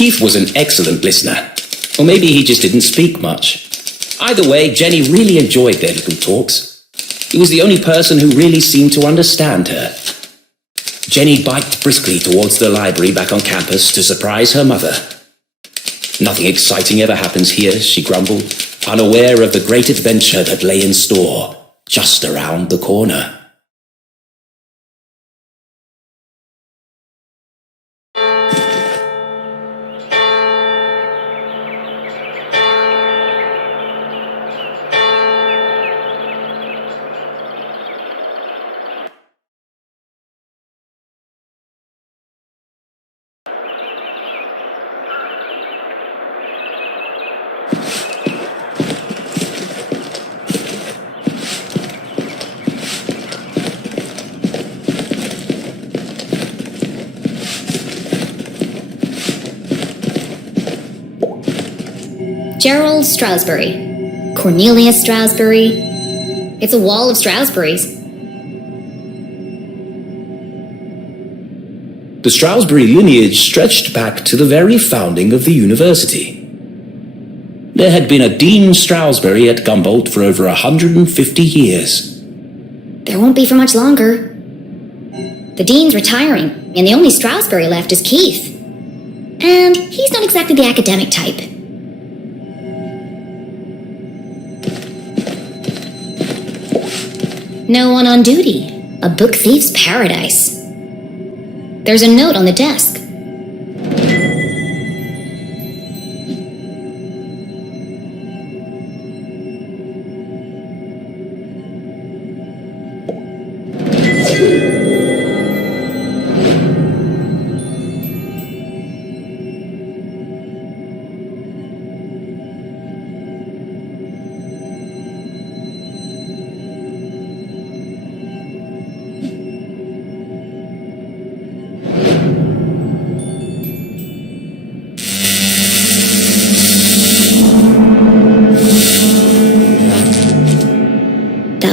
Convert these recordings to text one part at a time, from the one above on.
Chief was an excellent listener. Or maybe he just didn't speak much. Either way, Jenny really enjoyed their little talks. He was the only person who really seemed to understand her. Jenny biked briskly towards the library back on campus to surprise her mother. Nothing exciting ever happens here, she grumbled, unaware of the great adventure that lay in store just around the corner. Gerald Stroudsbury. Cornelius Stroudsbury. It's a wall of Stroudsburys. The Stroudsbury lineage stretched back to the very founding of the university. There had been a Dean Stroudsbury at Gumboldt for over 150 years. There won't be for much longer. The Dean's retiring, and the only Stroudsbury left is Keith. And he's not exactly the academic type. No one on duty. A book thief's paradise. There's a note on the desk.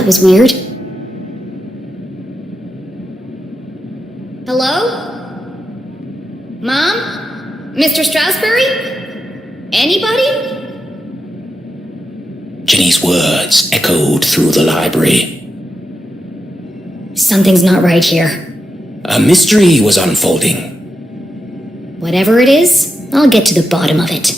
Was weird. Hello? Mom? Mr. Stroudsbury? Anybody? Jenny's words echoed through the library. Something's not right here. A mystery was unfolding. Whatever it is, I'll get to the bottom of it.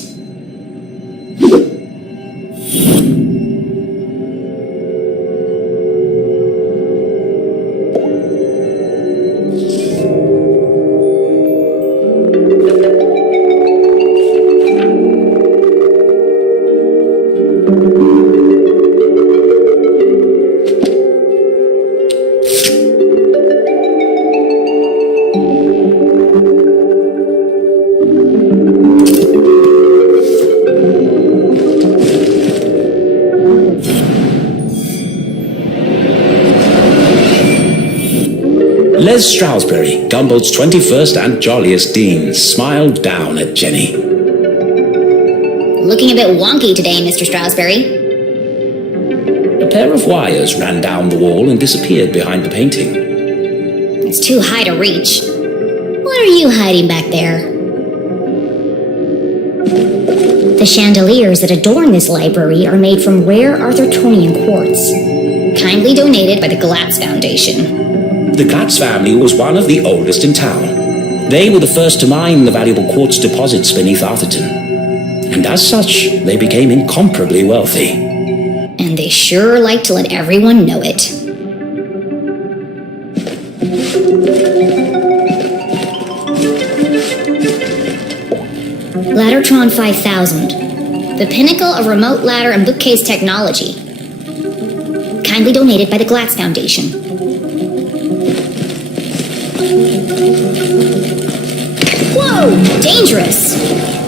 Les Stroudsbury, Gumboldt's 21st and jolliest dean, smiled down at Jenny. Looking a bit wonky today, Mr. Stroudsbury. A pair of wires ran down the wall and disappeared behind the painting. It's too high to reach. What are you hiding back there? The chandeliers that adorn this library are made from rare Arthurtonian quartz, kindly donated by the Glatz Foundation. The Glatz family was one of the oldest in town. They were the first to mine the valuable quartz deposits beneath Arthurton. And as such, they became incomparably wealthy. And they sure like to let everyone know it. Laddertron 5000. The pinnacle of remote ladder and bookcase technology. Kindly donated by the Glatz Foundation. Whoa! Dangerous!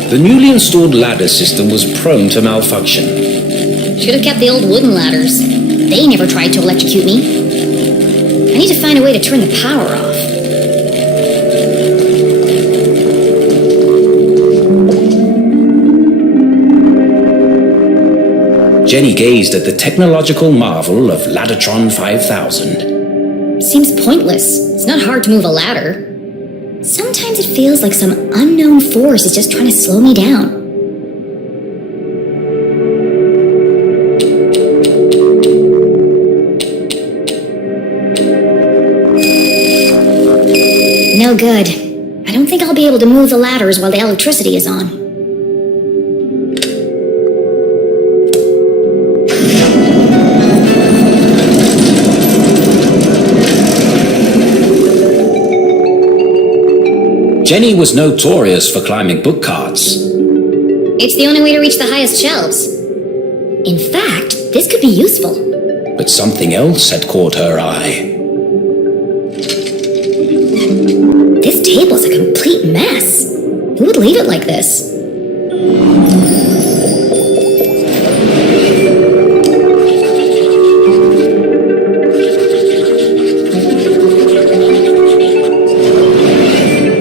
The newly installed ladder system was prone to malfunction. Should have kept the old wooden ladders. They never tried to electrocute me. I need to find a way to turn the power off. Jenny gazed at the technological marvel of Laddertron 5000. Seems pointless. It's not hard to move a ladder. Sometimes it feels like some unknown force is just trying to slow me down. No good. I don't think I'll be able to move the ladders while the electricity is on. Jenny was notorious for climbing book carts. It's the only way to reach the highest shelves. In fact, this could be useful. But something else had caught her eye. This table's a complete mess. Who would leave it like this?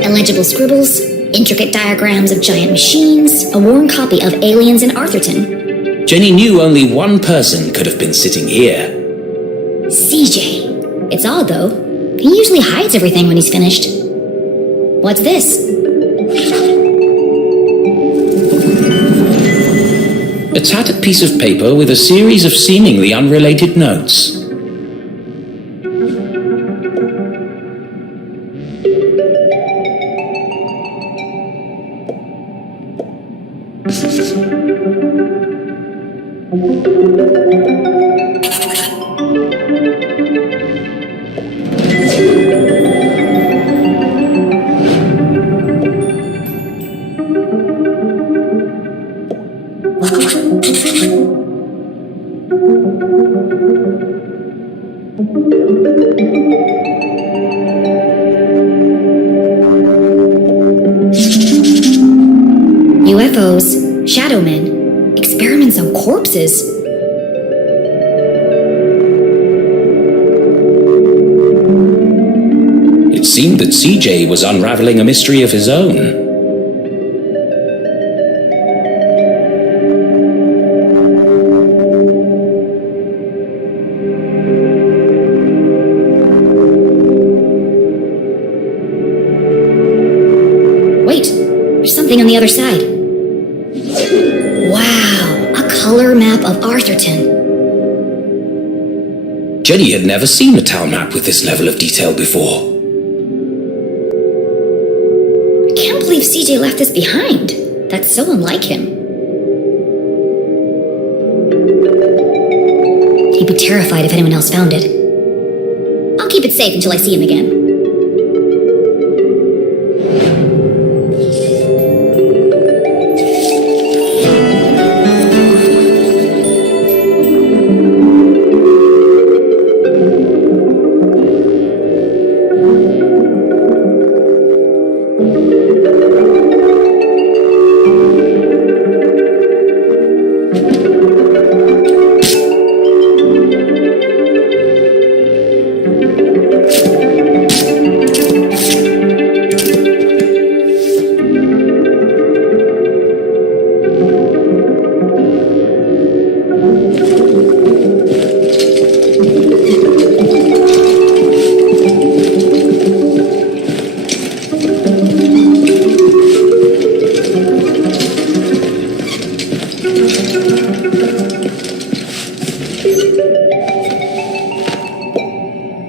Illegible scribbles, intricate diagrams of giant machines, a worn copy of Aliens in Arthurton. Jenny knew only one person could have been sitting here. CJ. It's odd, though. He usually hides everything when he's finished. What's this? A tattered piece of paper with a series of seemingly unrelated notes. UFOs, shadow men, experiments on corpses. It seemed that CJ was unraveling a mystery of his own. Wait, there's something on the other side. Wow, a color map of Arthurton. Jenny had never seen a town map with this level of detail before. I can't believe CJ left this behind. That's so unlike him. He'd be terrified if anyone else found it. I'll keep it safe until I see him again.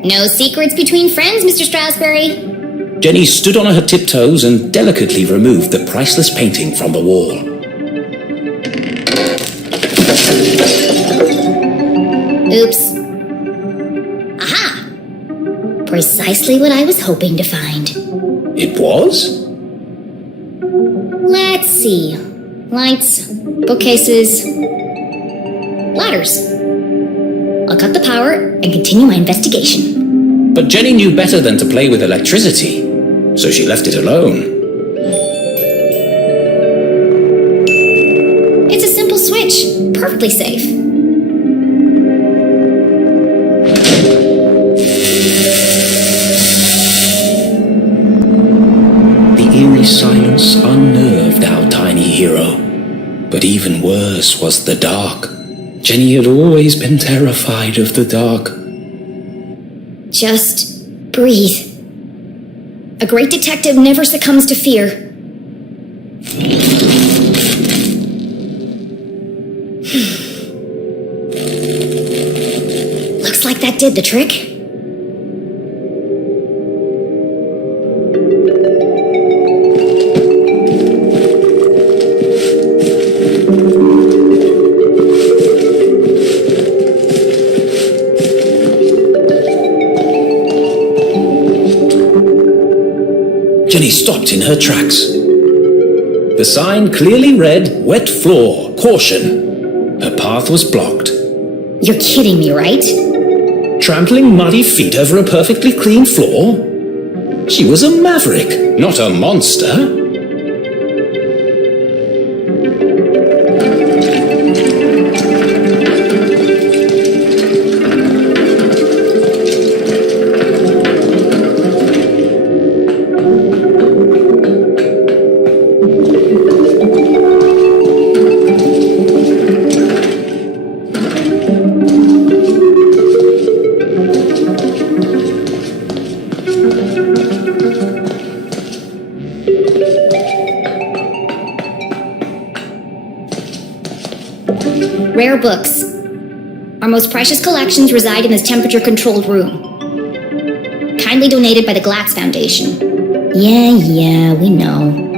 No secrets between friends, Mr. Strasberry. Jenny stood on her tiptoes and delicately removed the priceless painting from the wall. Oops. Aha! Precisely what I was hoping to find. It was? Let's see. Lights, bookcases, ladders. I'll cut the power and continue my investigation. But Jenny knew better than to play with electricity, so she left it alone. It's a simple switch, perfectly safe. The eerie silence unnerved our tiny hero. But even worse was the dark. Jenny had always been terrified of the dark. Just breathe. A great detective never succumbs to fear. Looks like that did the trick. Jenny stopped in her tracks. The sign clearly read, "Wet floor, caution." Her path was blocked. You're kidding me, right? Trampling muddy feet over a perfectly clean floor? She was a maverick, not a monster. Rare books. Our most precious collections reside in this temperature-controlled room. Kindly donated by the Glax Foundation. Yeah, we know.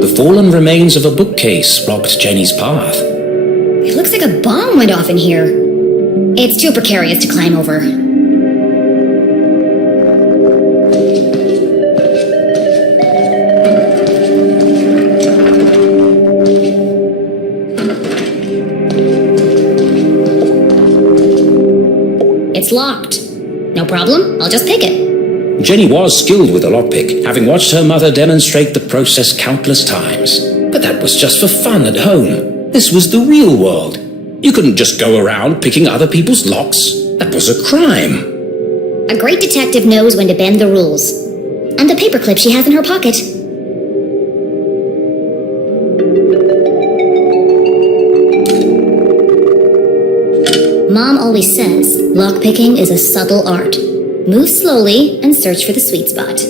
The fallen remains of a bookcase blocked Jenny's path. It looks like a bomb went off in here. It's too precarious to climb over. It's locked. No problem, I'll just pick it. Jenny was skilled with a lockpick, having watched her mother demonstrate the process countless times. But that was just for fun at home. This was the real world. You couldn't just go around picking other people's locks. That was a crime. A great detective knows when to bend the rules. And the paperclip she has in her pocket. Mom always says, lockpicking is a subtle art. Move slowly and search for the sweet spot.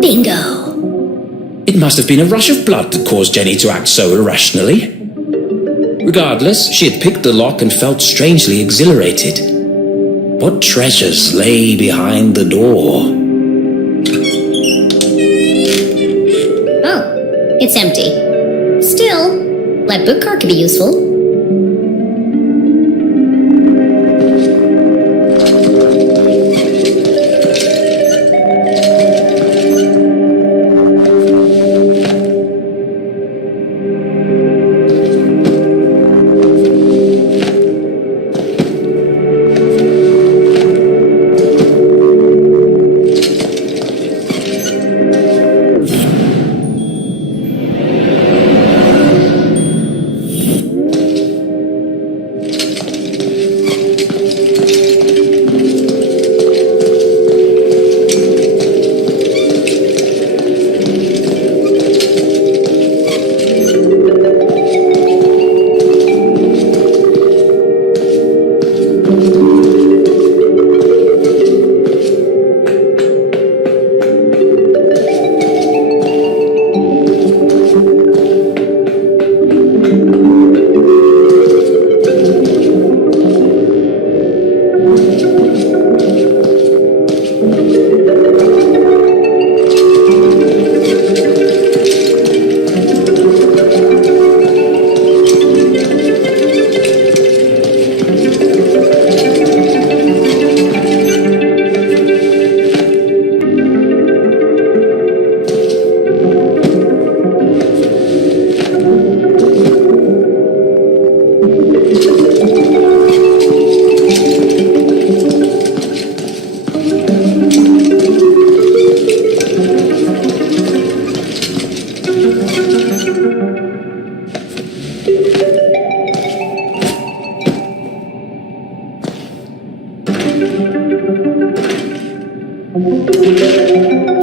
Bingo! It must have been a rush of blood that caused Jenny to act so irrationally. Regardless, she had picked the lock and felt strangely exhilarated. What treasures lay behind the door? Oh, it's empty. Still, that book cart could be useful.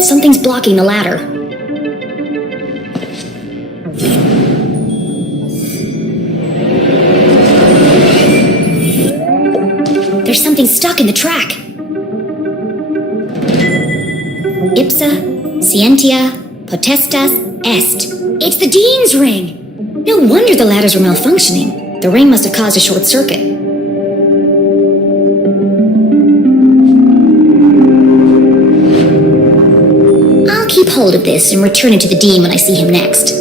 Something's blocking the ladder. There's something stuck in the track. Ipsa, scientia, potestas, est. It's the Dean's ring! No wonder the ladders were malfunctioning. The ring must have caused a short circuit. I'll keep hold of this and return it to the Dean when I see him next.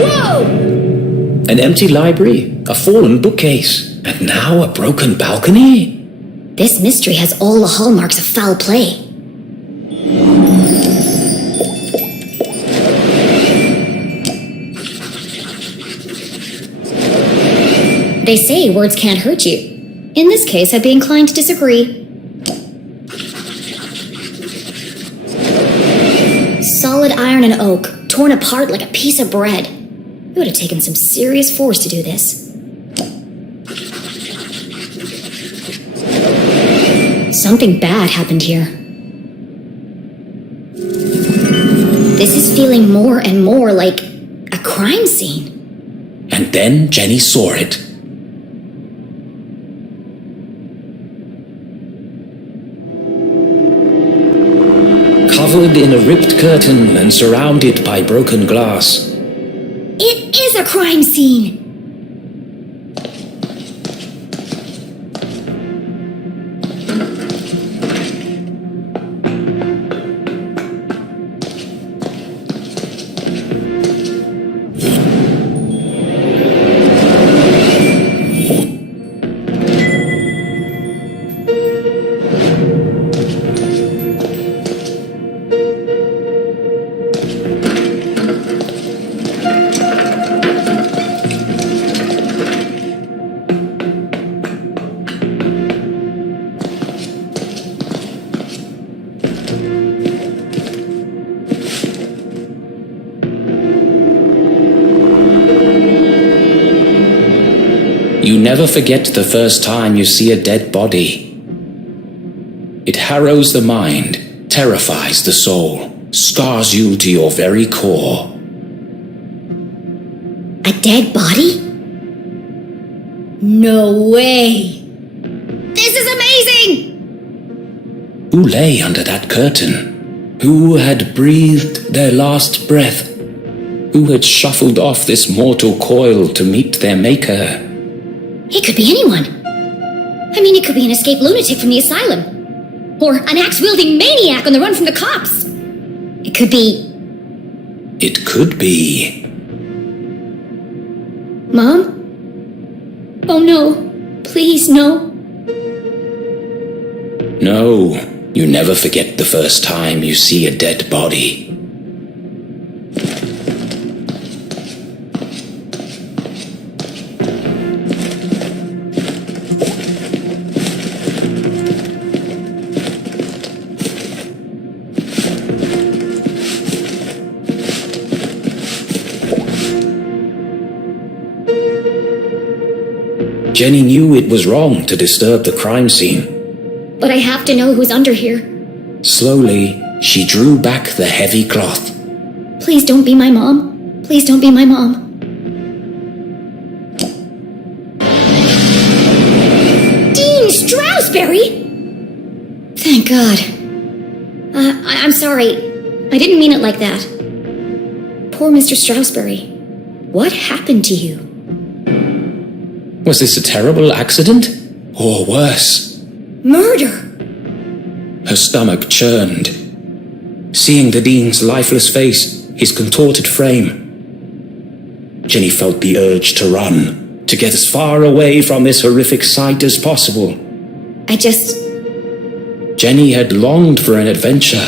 Whoa! An empty library, a fallen bookcase, and now a broken balcony? This mystery has all the hallmarks of foul play. They say words can't hurt you. In this case, I'd be inclined to disagree. Solid iron and oak, torn apart like a piece of bread. It would have taken some serious force to do this. Something bad happened here. This is feeling more and more like a crime scene. And then Jenny saw it. Covered in a ripped curtain and surrounded by broken glass. It is a crime scene! You never forget the first time you see a dead body. It harrows the mind, terrifies the soul, scars you to your very core. A dead body? No way! This is amazing! Who lay under that curtain? Who had breathed their last breath? Who had shuffled off this mortal coil to meet their maker? It could be anyone. I mean, it could be an escaped lunatic from the asylum. Or an axe-wielding maniac on the run from the cops. It could be... It could be... Mom? Oh no. Please, no. No, you never forget the first time you see a dead body. Jenny knew it was wrong to disturb the crime scene. But I have to know who's under here. Slowly, she drew back the heavy cloth. Please don't be my mom. Please don't be my mom. Dean Stroudsbury! Thank God. I'm sorry. I didn't mean it like that. Poor Mr. Stroudsbury. What happened to you? Was this a terrible accident? Or worse? Murder! Her stomach churned. Seeing the Dean's lifeless face, his contorted frame, Jenny felt the urge to run, to get as far away from this horrific sight as possible. Jenny had longed for an adventure,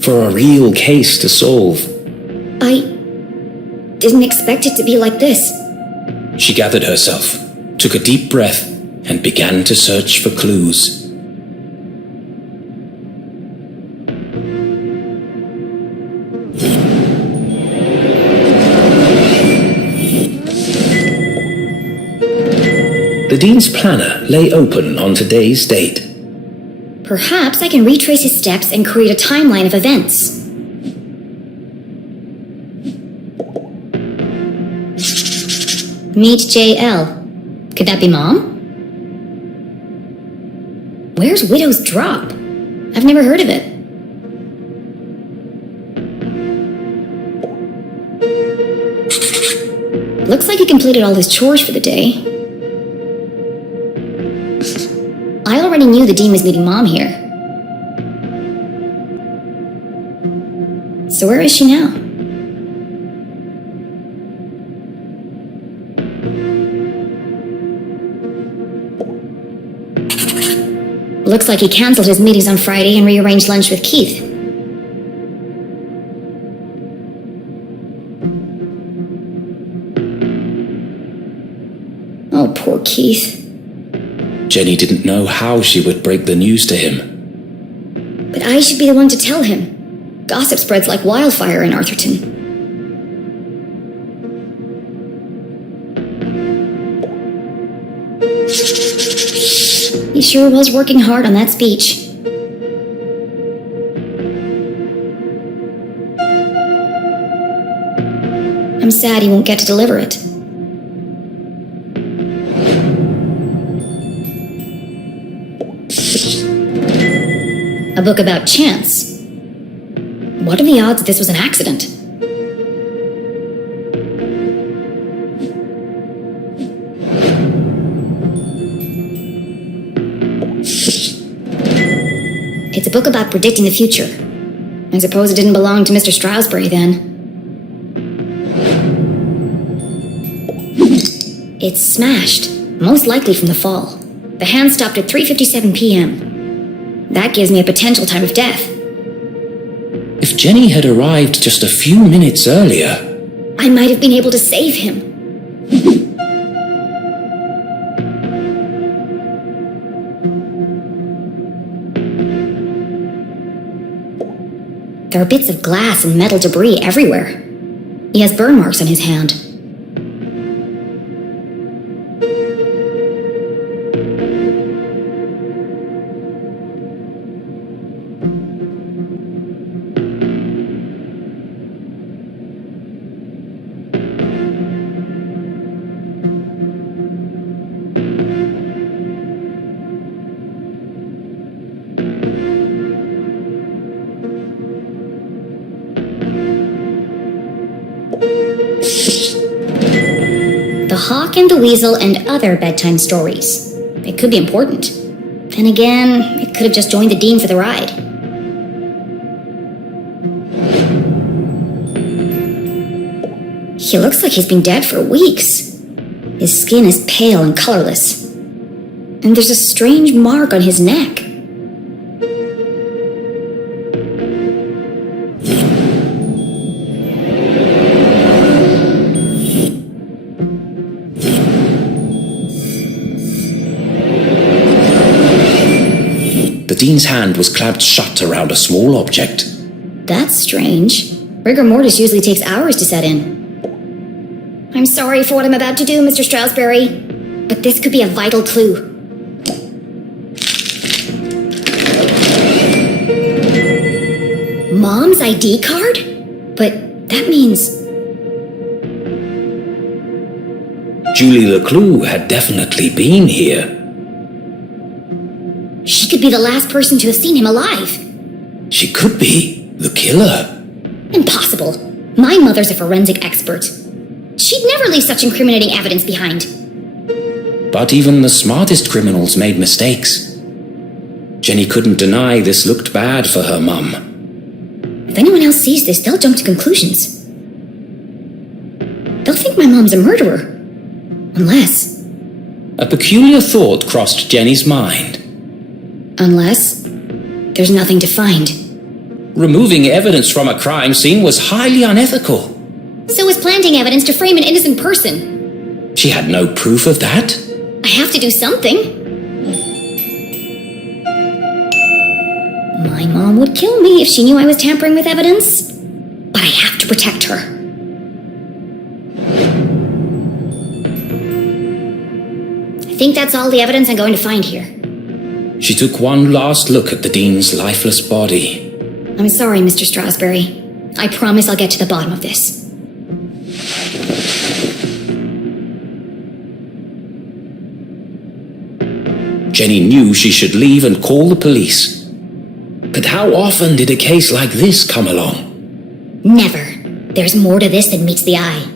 for a real case to solve. I didn't expect it to be like this. She gathered herself, took a deep breath, and began to search for clues. The Dean's planner lay open on today's date. Perhaps I can retrace his steps and create a timeline of events. Meet JL. Could that be Mom? Where's Widow's Drop? I've never heard of it. Looks like he completed all his chores for the day. I already knew the Dean was meeting Mom here. So where is she now? Looks like he cancelled his meetings on Friday and rearranged lunch with Keith. Oh, poor Keith. Jenny didn't know how she would break the news to him. But I should be the one to tell him. Gossip spreads like wildfire in Arthurton. He sure was working hard on that speech. I'm sad he won't get to deliver it. A book about chance. What are the odds that this was an accident? It's a book about predicting the future. I suppose it didn't belong to Mr. Stroudsbury then. It's smashed, most likely from the fall. The hand stopped at 3:57 p.m. That gives me a potential time of death. If Jenny had arrived just a few minutes earlier, I might have been able to save him. There are bits of glass and metal debris everywhere. He has burn marks on his hand. The Hawk and the Weasel and other bedtime stories. It could be important. Then again, it could have just joined the Dean for the ride. He looks like he's been dead for weeks. His skin is pale and colorless. And there's a strange mark on his neck. the Dean's hand was clamped shut around a small object. That's strange. Rigor mortis usually takes hours to set in. I'm sorry for what I'm about to do, Mr. Stroudsbury, but this could be a vital clue. Mom's ID card? But that means... Julie LeClue had definitely been here. She could be the last person to have seen him alive. She could be the killer. Impossible. My mother's a forensic expert. She'd never leave such incriminating evidence behind. But even the smartest criminals made mistakes. Jenny couldn't deny this looked bad for her mum. If anyone else sees this, they'll jump to conclusions. They'll think my mom's a murderer. Unless... A peculiar thought crossed Jenny's mind. Unless... there's nothing to find. Removing evidence from a crime scene was highly unethical. So was planting evidence to frame an innocent person. She had no proof of that. I have to do something. My mom would kill me if she knew I was tampering with evidence. But I have to protect her. I think that's all the evidence I'm going to find here. She took one last look at the Dean's lifeless body. I'm sorry, Mr. Strasberry. I promise I'll get to the bottom of this. Jenny knew she should leave and call the police. But how often did a case like this come along? Never. There's more to this than meets the eye.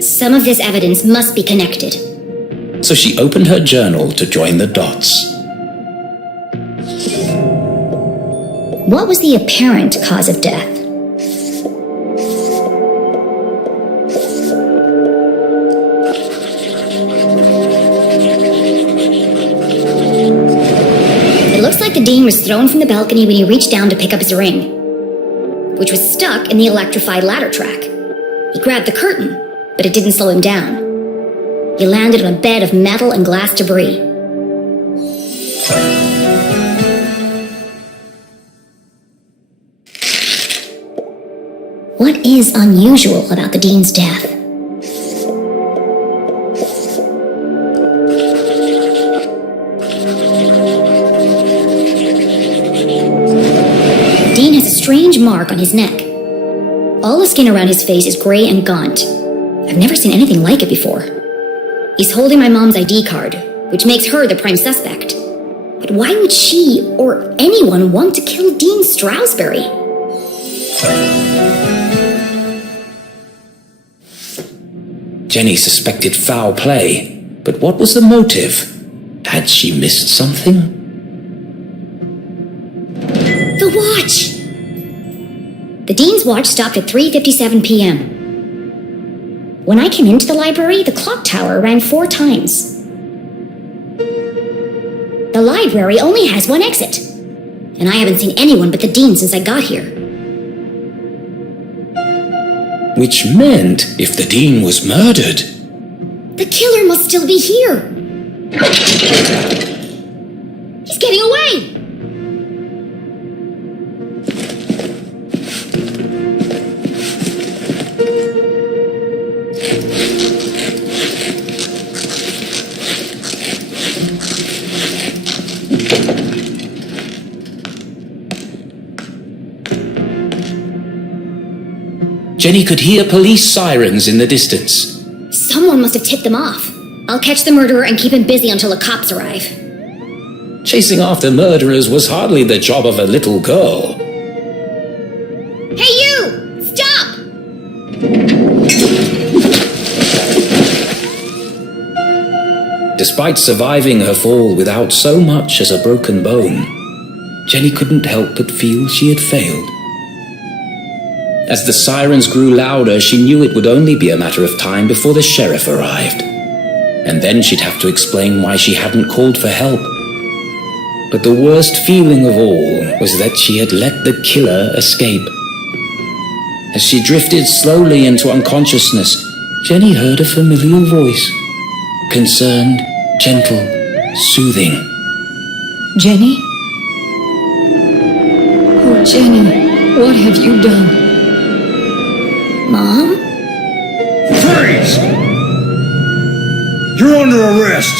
Some of this evidence must be connected. So she opened her journal to join the dots. What was the apparent cause of death? It looks like the Dean was thrown from the balcony when he reached down to pick up his ring, which was stuck in the electrified ladder track. He grabbed the curtain, but it didn't slow him down. He landed on a bed of metal and glass debris. What is unusual about the Dean's death? The Dean has a strange mark on his neck. All the skin around his face is gray and gaunt. I've never seen anything like it before. He's holding my mom's ID card, which makes her the prime suspect. But why would she or anyone want to kill Dean Strasberry? Jenny suspected foul play, but what was the motive? Had she missed something? The watch! The Dean's watch stopped at 3:57 p.m. When I came into the library, the clock tower rang 4 times. The library only has one exit, and I haven't seen anyone but the Dean since I got here. Which meant if the Dean was murdered... The killer must still be here! He's getting away! Jenny could hear police sirens in the distance. Someone must have tipped them off. I'll catch the murderer and keep him busy until the cops arrive. Chasing after murderers was hardly the job of a little girl. Hey you! Stop! Despite surviving her fall without so much as a broken bone, Jenny couldn't help but feel she had failed. As the sirens grew louder, she knew it would only be a matter of time before the sheriff arrived. And then she'd have to explain why she hadn't called for help. But the worst feeling of all was that she had let the killer escape. As she drifted slowly into unconsciousness, Jenny heard a familiar voice. Concerned, gentle, soothing. Jenny? Oh, Jenny, what have you done? Mom? Freeze! You're under arrest!